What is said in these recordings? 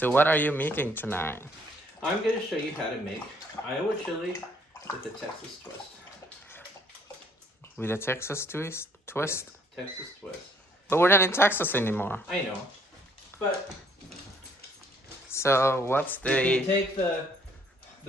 So what are you making tonight? I'm going to show you how to make Iowa chili with the Texas twist. With a Texas twist? Yes, Texas twist. But we're not in Texas anymore. I know, but So what's you can the... take the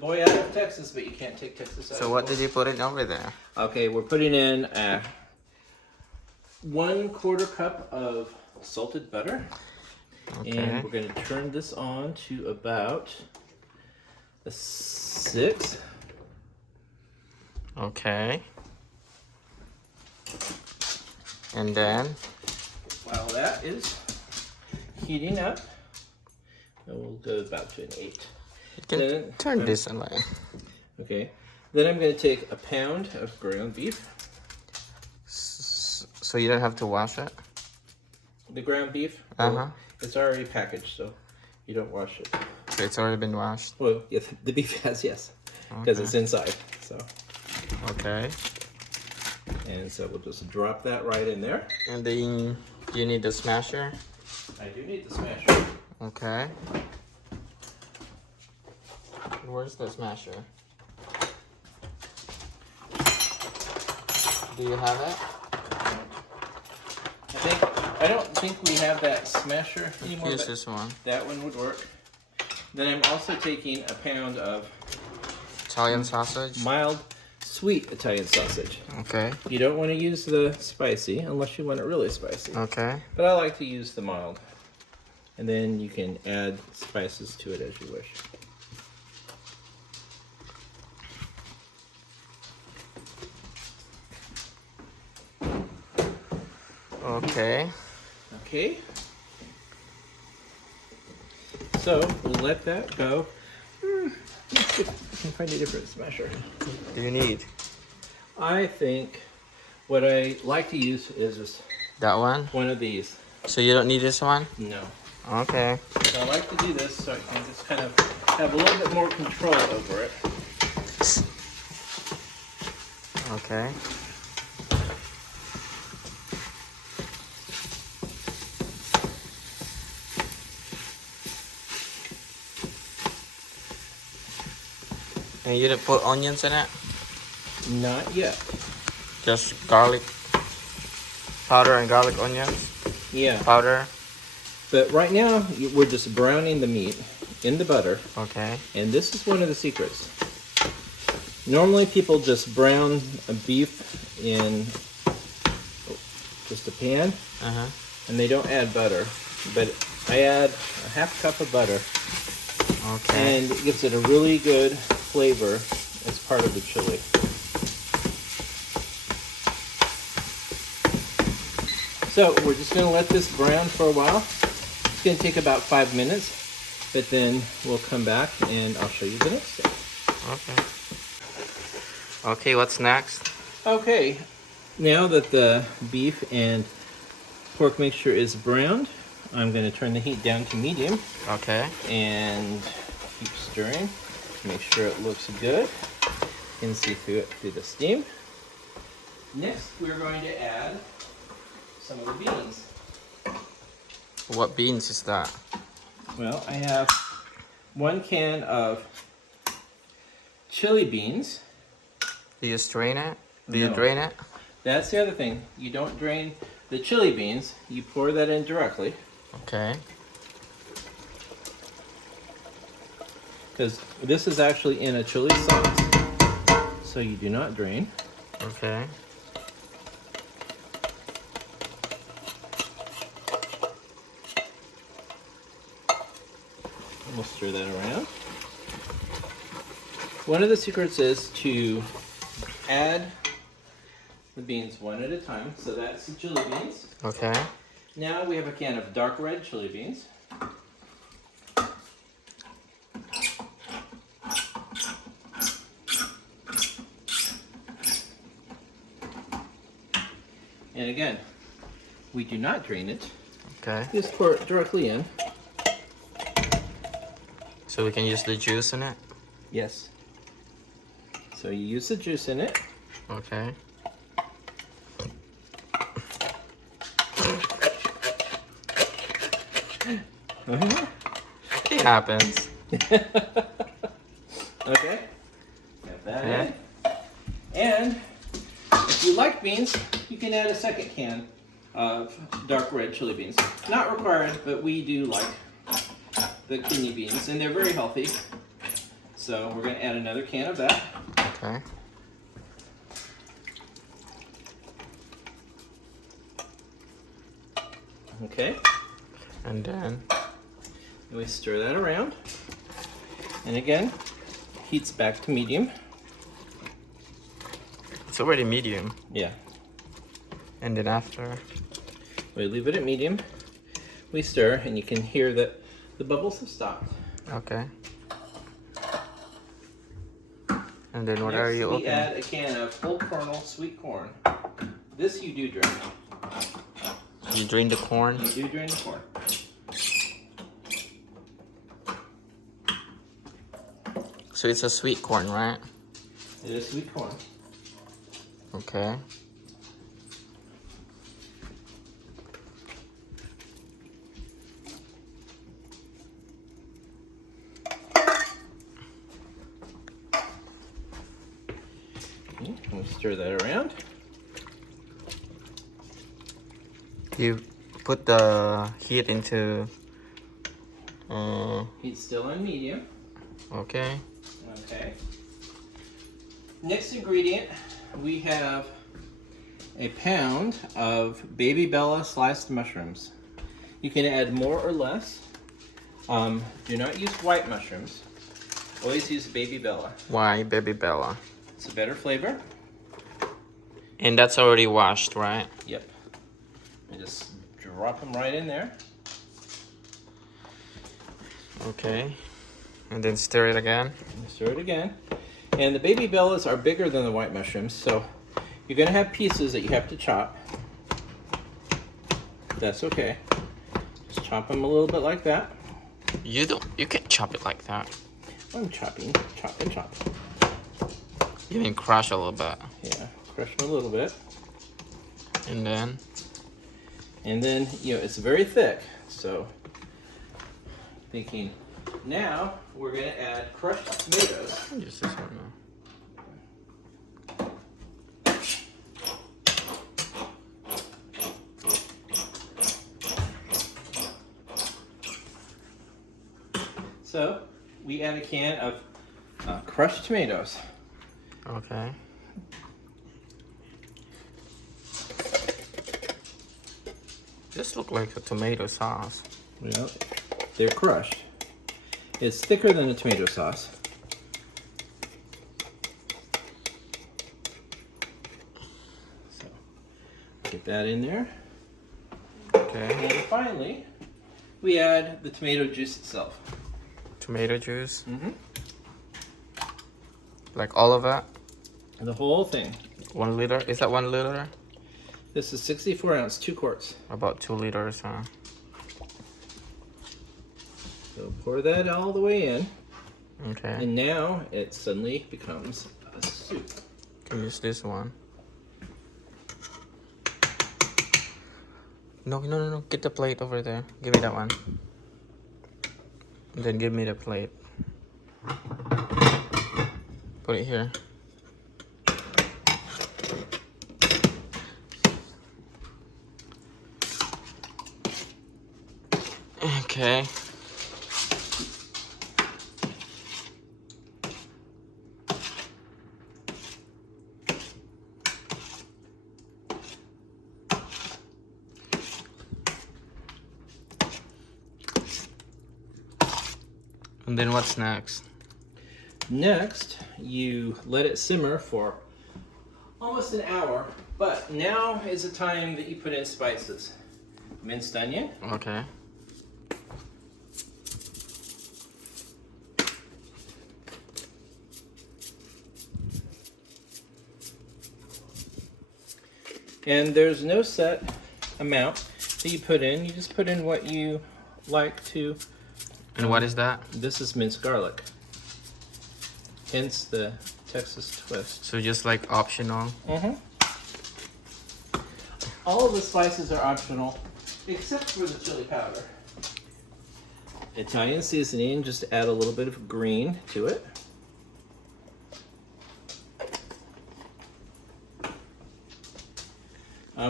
boy out of Texas, but you can't take Texas out So of what the boy. did you put in over there? Okay, we're putting in 1/4 cup of salted butter. Okay. And we're going to turn this on to about a 6. Okay. And then? While that is heating up, we'll go about to an 8. You can Then- turn this away. Okay. Then I'm going to take a pound of ground beef. So you don't have to wash it? The ground beef, Uh-huh. it's already packaged, so you don't wash it. So it's already been washed? Well, yeah, the beef has, yes, because it's inside. So, Okay. and so we'll just drop that right in there. And then you need the smasher? I do need the smasher. Okay. Where's the smasher? Do you have it? I don't think we have that smasher anymore. Use But this one. that one would work. Then I'm also taking a pound of Italian sausage? mild, sweet Italian sausage. Okay. You don't want to use the spicy unless you want it really spicy. Okay. But I like to use the mild. And then you can add spices to it as you wish. Okay. Okay. So we'll let that go. Let's see if I can find a different smasher. Do you need I think what I like to use is just that one? one of these. So you don't need this one? No. Okay. So I like to do this so I can just kind of have a little bit more control over it. Okay. And you didn't put onions in it? Not yet. Just garlic powder and garlic onions Yeah. powder. But right now we're just browning the meat in the butter. Okay. And this is one of the secrets. Normally people just brown a beef in just a pan Uh-huh. and they don't add butter. But I add a 1/2 cup of butter Okay. and it gives it a really good flavor as part of the chili. So we're just going to let this brown for a while. It's going to take about 5 minutes, but then we'll come back and I'll show you the next step. Okay. Okay, what's next? Okay, now that the beef and pork mixture is browned, I'm going to turn the heat down to medium Okay. and keep stirring. Make sure it looks good. You can see through it through the steam. Next, we're going to add some of the beans. What beans is that? Well, I have 1 can of chili beans. Do you strain it? Do you No. drain it? That's the other thing. You don't drain the chili beans. You pour that in directly. Okay. Because this is actually in a chili sauce. So you do not drain. Okay. We'll stir that around. One of the secrets is to add the beans one at a time. So that's the chili beans. Okay. Now we have a can of dark red chili beans. And again, we do not drain it. Okay. Just pour it directly in. So we can use the juice in it? Yes. So you use the juice in it. Okay. It happens. Okay. Got that Okay. in. And if you like beans, you can add a second can of dark red chili beans. Not required, but we do like the kidney beans, and they're very healthy. So we're going to add another can of that. Okay. Okay. And then And we stir that around. And again, heats back to medium. it's already medium. Yeah. And then after, We leave it at medium. We stir, and you can hear that the bubbles have stopped. okay. And then what are Next, you we opening? add a can of full kernel sweet corn. This you do drain. You drain the corn. You do drain the corn. So it's a sweet corn, right? It is sweet corn. Okay. And we stir that around. You put the heat into. Heat's still on medium. Okay. Okay. Next ingredient, we have a pound of Baby Bella sliced mushrooms. You can add more or less. Do not use white mushrooms. Always use Baby Bella. Why, Baby Bella? It's a better flavor. And that's already washed, right? Yep. And just drop them right in there. Okay. And then stir it again. And stir it again. And the Baby Bellas are bigger than the white mushrooms, so you're going to have pieces that you have to chop. That's okay. Just chop them a little bit like that. You can't chop it like that. I'm chopping, chop and chop. You can crush a little bit. Yeah, crush them a little bit. And then, It's very thick, so thinking now we're going to add crushed tomatoes. use this one now. So we add a can of crushed tomatoes. Okay. This look like a tomato sauce. Well, they're crushed. It's thicker than a tomato sauce. So get that in there. Okay. And finally, we add the tomato juice itself. Tomato juice. Mm-hmm. Like all of it. The whole thing. 1 liter. Is that 1 liter? This is 64 ounce, 2 quarts. About 2 liters, huh? So pour that all the way in. Okay. And now it suddenly becomes a soup. Can use this one. No. Get the plate over there. Give me that one. Then give me the plate. Put it here. Okay. And then what's next? Next, you let it simmer for almost an hour, but now is the time that you put in spices. Minced onion, Okay. and there's no set amount that you put in. You just put in what you like to. And what is that? This is minced garlic, hence the Texas twist. So just like optional. Mm-hmm. All of the spices are optional, except for the chili powder. Italian seasoning, just to add a little bit of green to it.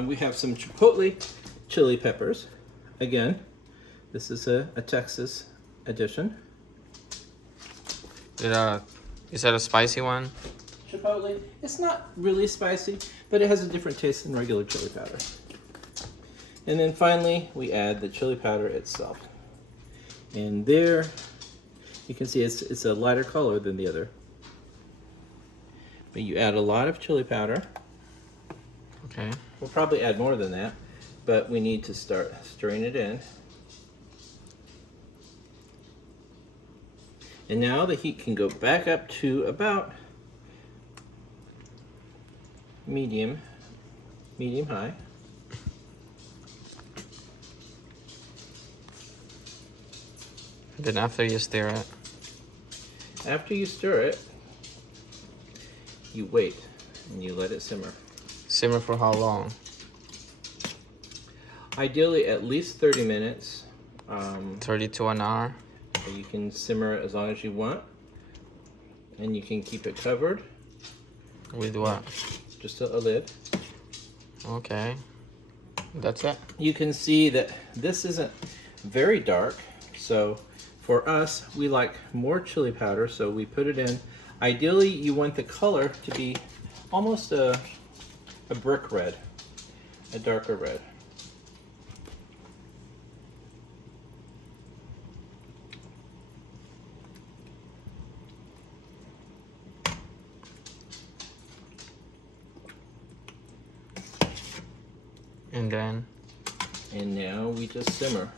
We have some chipotle chili peppers. Again, this is a Texas edition. Is that a spicy one? Chipotle, it's not really spicy, but it has a different taste than regular chili powder. And then finally, we add the chili powder itself. And there, you can see it's a lighter color than the other. But you add a lot of chili powder. Okay. We'll probably add more than that, but we need to start stirring it in. And now the heat can go back up to about medium high. Then after you stir it. After you stir it, you wait and you let it simmer. Simmer for how long? Ideally at least 30 minutes. 30 to an hour. You can simmer it as long as you want. And you can keep it covered. With what? Just a lid. Okay. That's it. You can see that this isn't very dark. So for us, we like more chili powder, so we put it in. Ideally, you want the color to be almost a brick red, a darker red. And now we just simmer.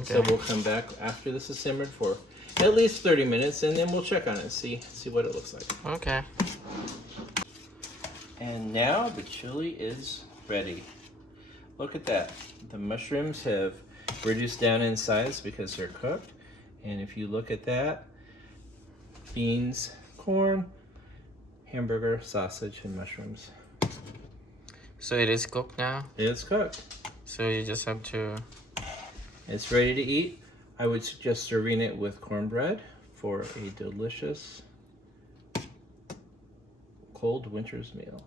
Okay. So we'll come back after this is simmered for at least 30 minutes, and then we'll check on it and see what it looks like. Okay. And now the chili is ready. Look at that. The mushrooms have reduced down in size because they're cooked. And if you look at that, beans, corn, hamburger, sausage, and mushrooms. So it is cooked now? It's cooked. So you just have to... It's ready to eat. I would suggest serving it with cornbread for a delicious cold winter's meal.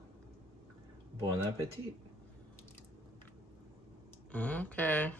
Bon appetit. Okay.